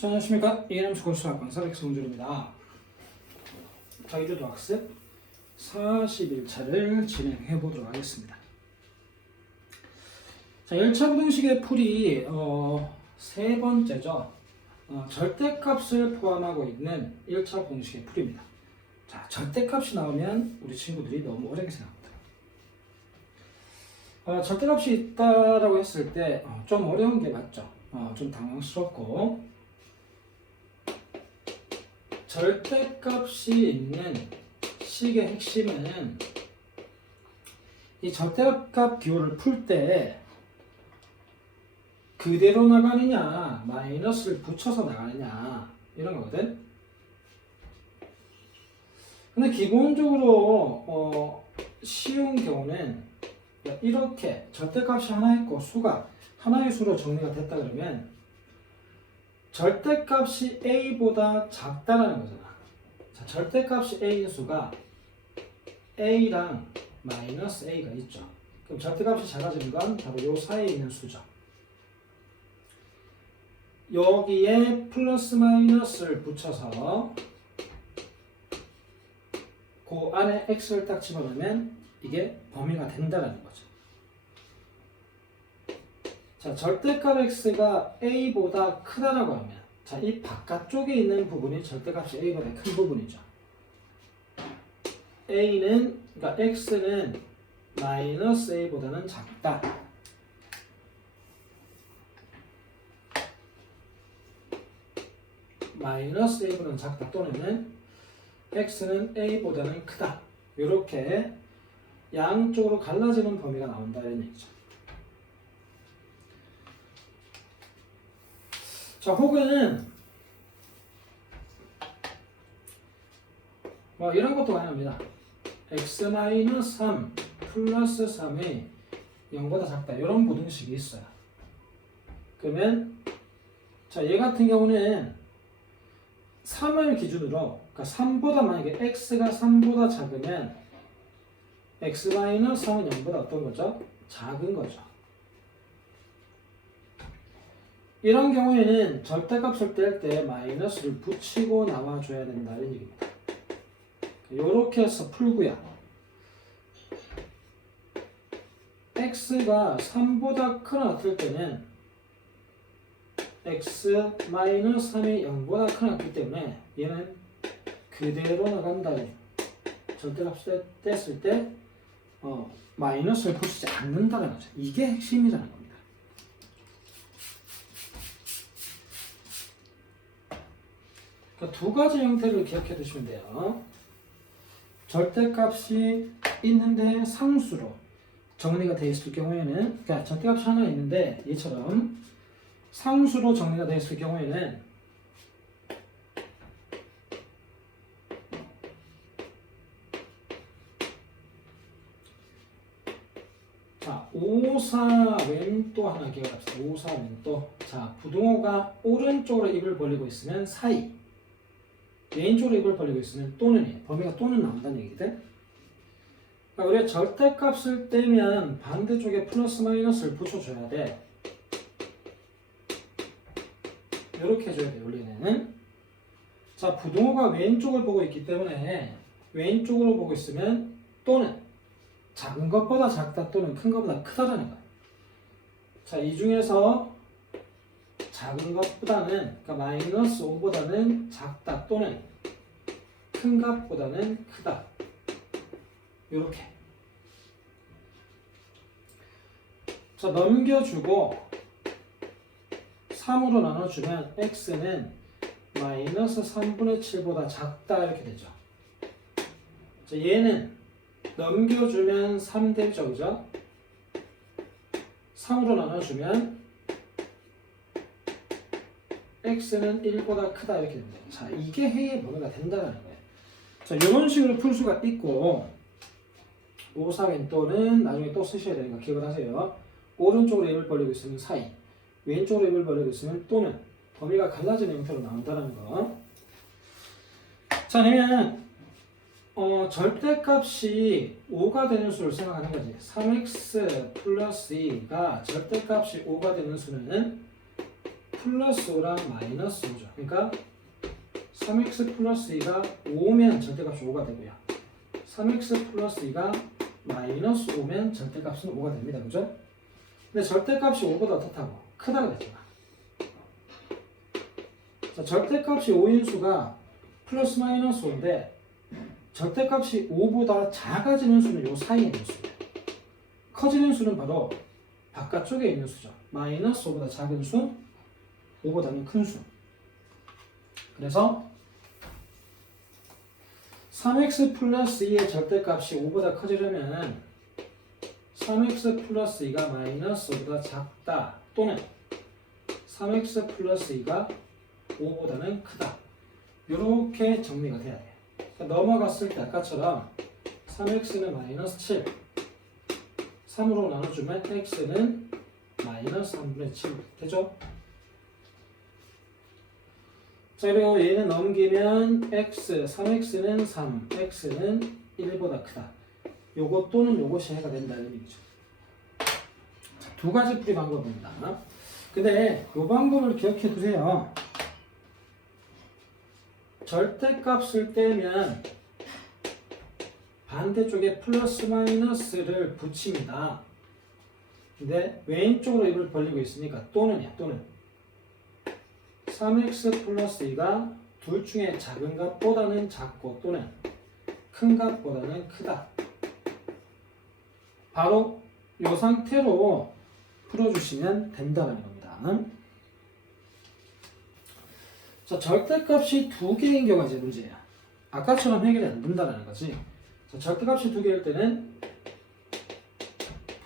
자, 안녕하십니까. 이해남수 고수학원사 백성준입니다. 자기주도 학습 41차를 진행해 보도록 하겠습니다. 자, 1차 부등식의 풀이 세 번째죠. 절대값을 포함하고 있는 1차 부등식의 풀입니다. 자, 절대값이 나오면 우리 친구들이 너무 어렵게 생각합니다. 절대값이 있다라고 했을 때 좀 어려운 게 맞죠. 좀 당황스럽고, 절대값이 있는 식의 핵심은 이 절대값 기호를 풀 때 그대로 나가느냐 마이너스를 붙여서 나가느냐 이런 거거든. 근데 기본적으로 쉬운 경우는 이렇게 절대값이 하나 있고 수가 하나의 수로 정리가 됐다 그러면 절대값이 a보다 작다라는 거잖아. 자, 절대값이 a인 수가 a랑 마이너스 a가 있죠. 그럼 절대값이 작아지는 건 바로 요 사이에 있는 수죠. 여기에 플러스 마이너스를 붙여서 그 안에 x를 딱 집어넣으면 이게 범위가 된다는 거죠. 자, 절대값 x가 a보다 크다라고 하면, 자, 이 바깥쪽에 있는 부분이 절대값이 a보다 큰 부분이죠. 그러니까 x는 마이너스 a보다는 작다. 마이너스 a보다는 작다 또는 x는 a보다는 크다. 이렇게 양쪽으로 갈라지는 범위가 나온다는 얘기죠. 자, 혹은 이런 것도 가능합니다. x-3 플러스 3이 0보다 작다. 이런 부등식이 있어요. 그러면 자, 얘 같은 경우는 3을 기준으로, 그러니까 3보다 만약에 x가 3보다 작으면 x-3은 0보다 어떤 거죠? 작은 거죠. 이런 경우에는 절대값을 뗄 때 마이너스를 붙이고 나와줘야 된다는 얘기입니다. 이렇게 해서 풀고요. x가 3보다 크거나 같을 때는 x-3이 0보다 크거나 같기 때문에 얘는 그대로 나간다는, 절대값을 뗐을 때 마이너스를 붙이지 않는다는 거죠. 이게 핵심이라는 겁니다. 두 가지 형태를 기억해 두시면 돼요. 절대값이 있는데 상수로 정리가 되어 있을 경우에는, 그러니까 절대값이 하나 있는데 얘처럼 상수로 정리가 되어 있을 경우에는 자, 5, 4, 왼또 하나 기억합시다. 5, 4, 왼또. 자, 부등호가 오른쪽으로 입을 벌리고 있으면 사이, 왼쪽으로 입을 벌리고 있으면 또는, 범위가 또는 나온다는 얘기들. 그러니까 우리가 절대값을 떼면 반대쪽에 플러스 마이너스를 붙여줘야 돼. 이렇게 해줘야 돼, 원래는. 자, 부등호가 왼쪽을 보고 있기 때문에 왼쪽으로 보고 있으면 또는 작은 것보다 작다 또는 큰 것보다 크다라는 거야. 자, 이 중에서 작은 것보다는, 그러니까 마이너스 5보다는 작다 또는 큰 값보다는 크다. 이렇게. 자, 넘겨주고 3으로 나눠주면 x는 마이너스 3분의 7보다 작다 이렇게 되죠. 자, 얘는 넘겨주면 3 되죠, 그죠? 3으로 나눠주면 x는 1보다 크다 이렇게 됩니다. 자, 이게 해의 범위가 된다는 거예요. 자, 이런 식으로 풀 수가 있고, 5, 4, 왼또는 나중에 또 쓰셔야 되는 거 기억을 하세요. 오른쪽으로 입을 벌리고 있으면 사이, 왼쪽으로 입을 벌리고 있으면 또는, 범위가 갈라지는 형태로 나온다는 거. 자, 그러면 절대값이 5가 되는 수를 생각하는 거지. 3x 플러스 2가 절대값이 5가 되는 수는 플러스 5랑 마이너스 5죠. 그러니까 3x 플러스 2가 5면 절대값이 5가 되고요. 3x 플러스 2가 마이너스 5면 절대값은 5가 됩니다. 그죠? 근데 절대값이 5보다 어떻다고? 크다고 했잖아. 자, 절대값이 5인 수가 플러스 마이너스 5인데 절대값이 5보다 작아지는 수는 요 사이에 있는 수예요. 커지는 수는 바로 바깥쪽에 있는 수죠. 마이너스 5보다 작은 수, 5보다는 큰 수. 그래서 3x 플러스 2의 절대값이 5보다 커지려면 3x 플러스 2가 마이너스 5보다 작다 또는 3x 플러스 2가 5보다는 크다. 이렇게 정리가 돼야 돼요. 그러니까 넘어갔을 때 아까처럼 3x는 마이너스 7 3으로 나눠주면 x는 마이너스 3분의 7 되죠? 자, 그리고 얘는 넘기면 x, 3x는 3, x는 1보다 크다. 요것 또는 요것이 해가 된다는 얘기죠. 자, 두 가지 풀이 방법입니다. 근데 요 방법을 기억해 두세요. 절대값을 떼면 반대쪽에 플러스 마이너스를 붙입니다. 근데 왼쪽으로 입을 벌리고 있으니까 또는이야, 또는 3x 플러스 2가 둘 중에 작은 값보다는 작고 또는 큰 값보다는 크다. 바로 이 상태로 풀어주시면 된다는 겁니다. 자, 절대값이 두 개인 경우가 이제 문제야. 아까처럼 해결이 안 된다는 거지. 자, 절대값이 두 개일 때는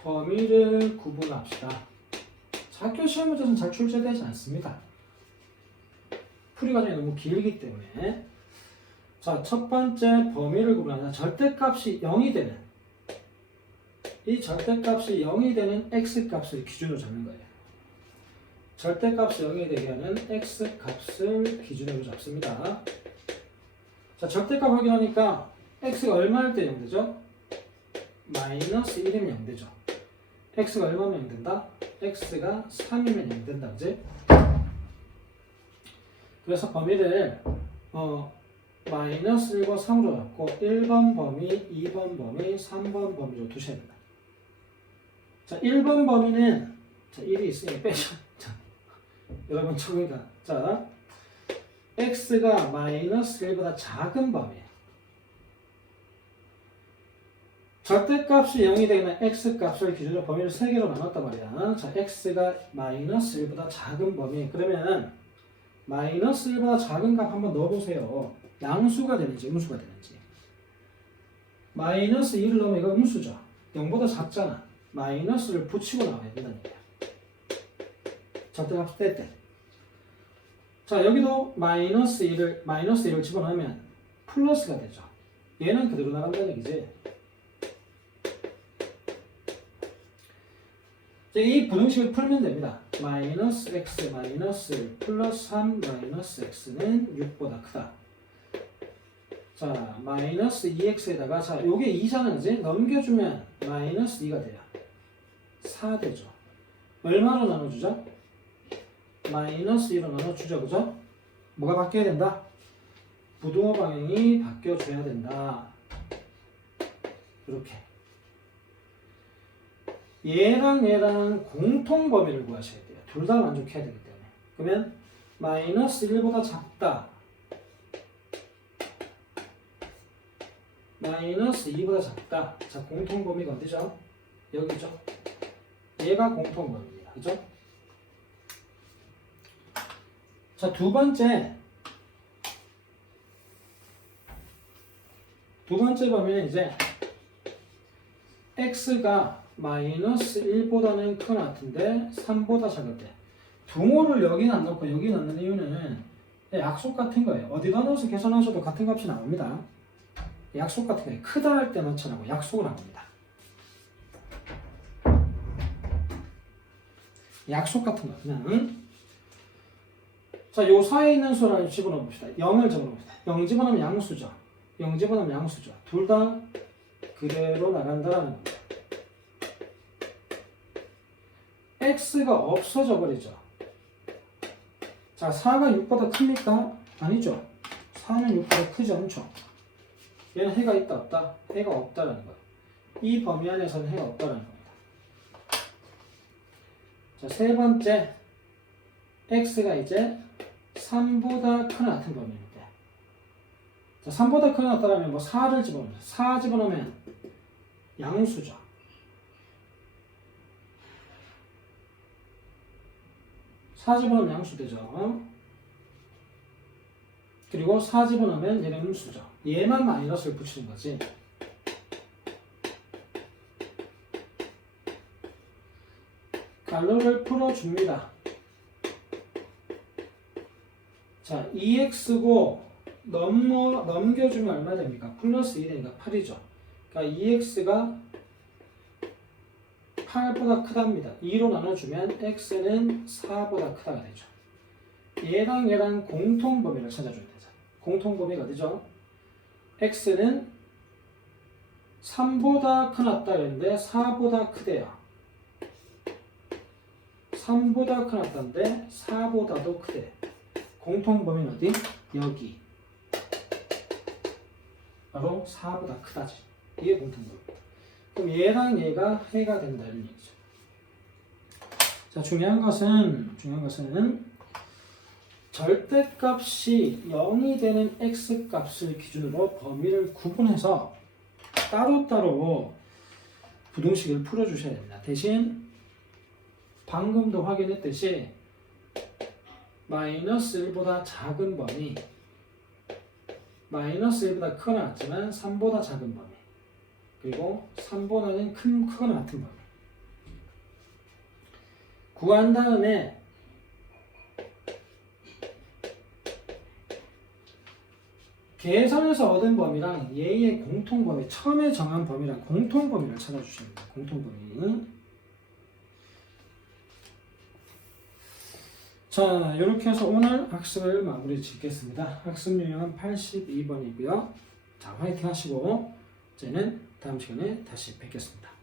범위를 구분합시다. 자, 학교 시험 문제는 잘 출제되지 않습니다. 풀이 과정이 너무 길기 때문에. 자, 첫 번째 범위를 구분하자. 절대값이 0이 되는 이 절대값이 0이 되는 x값을 기준으로 잡는 거예요. 절대값이 0이 되게 하는 x값을 기준으로 잡습니다. 자, 절대값 확인하니까 x가 얼마일 때 0 되죠? 마이너스 1이면 0 되죠. x가 얼마면 0 된다? x가 3이면 0 된다. 그지? 그래서 범위를 마이너스 1과 3으로 잡고 1번 범위, 2번 범위, 3번 범위로 두셔야 된다. 자, 1번 범위는 자, 1이 있으니 빼죠. 자, 여러분 적으니까 자, x가 마이너스 1보다 작은 범위예요. 절대값이 0이 되는 x값을 기준으로 범위를 3개로 나눴단 말이야. 자, x가 마이너스 1보다 작은 범위. 그러면 마이너스 1보다 작은 값 한번 넣어보세요. 양수가 되는지 음수가 되는지. 마이너스 2를 넣으면 이거 음수죠. 0보다 작잖아. 마이너스를 붙이고 나와야 된다는 얘기야. 절대값 뗄 때. 자, 여기도 마이너스 1을 집어넣으면 플러스가 되죠. 얘는 그대로 나간다는 얘기지. 이 부등식을 풀면 됩니다. 마이너스 x 마이너스 플러스 3 마이너스 x는 6보다 크다. 자, 마이너스 2x에다가 자, 요게 2잖아, 그지? 넘겨주면 마이너스 2가 돼요. 4 되죠. 얼마로 나눠주죠? 마이너스 2로 나눠주죠, 그죠? 뭐가 바뀌어야 된다? 부등호 방향이 바뀌어줘야 된다. 이렇게. 얘랑 공통 범위를 구하셔야 돼요. 둘 다 만족해야 되기 때문에. 그러면 마이너스 1보다 작다. 마이너스 2보다 작다. 자, 공통 범위가 어디죠? 여기죠. 얘가 공통 범위입니다. 그죠? 자, 두 번째 범위는 이제 x가 마이너스 1보다는 큰 같은데 3보다 작을 때 분모를 여기는 안 넣고 여기 넣는 이유는 약속 같은 거예요. 어디다 넣어서 계산하셔도 같은 값이 나옵니다. 약속 같은 거예요. 크다 할 때 넣자라고 약속을 한 겁니다. 약속 같은 거 그냥. 자, 요 사이에 있는 수를 집어넣어 봅시다. 0을 집어넣어 봅시다. 0 집어넣으면 양수죠. 0 집어넣으면 양수죠. 둘 다 그대로 나간다라는 겁니다. x가 없어져 버리죠. 자, 4가 6보다 큽니까? 아니죠. 4는 6보다 크지 않죠. 얘는 해가 있다 없다? 해가 없다라는 거예요. 이 범위 안에서는 해가 없다라는 겁니다. 자, 세 번째, x가 이제 3보다 크나 같은 범위입니다. 자, 3보다 크나 같다라면 뭐 4를 집어넣으면 4 집어넣으면 양수죠. 사 집어넣으면 양수 되죠. 그리고 4 집어넣으면 얘는 음수죠. 얘만 마이너스를 붙이는 거지. 갈로를 풀어줍니다. 자, 2x고 넘겨주면 얼마 됩니까? 플러스 2 되니까 8이죠. 그러니까 2x가 8보다 크답니다. 2로 나눠주면 x는 4보다 크다가 되죠. 얘랑 공통범위를 찾아줘야 되죠. 공통범위가 어디죠? x는 3보다 크났다 그랬는데 4보다 크대요. 3보다 크났다는데 4보다도 크대. 공통범위는 어디? 여기. 바로 4보다 크다지. 이게 공통범위입니다. 그럼 얘랑 얘가 해가 된다 이런 얘기죠. 자, 중요한 것은 절대값이 0이 되는 x값을 기준으로 범위를 구분해서 따로따로 부등식을 풀어주셔야 됩니다. 대신 방금도 확인했듯이 마이너스 1보다 작은 범위, 마이너스 1보다 크거나 같지만 3보다 작은 범위, 그리고 3보다는 크거나 같은 범위 구한 다음에 계산해서 얻은 범위랑 얘의 공통범위, 처음에 정한 범위랑 공통범위를 찾아주시면 됩니다. 공통범위. 자, 이렇게 해서 오늘 학습을 마무리 짓겠습니다. 학습 유형은 82번이고요. 자, 화이팅 하시고 저희는 다음 시간에 다시 뵙겠습니다.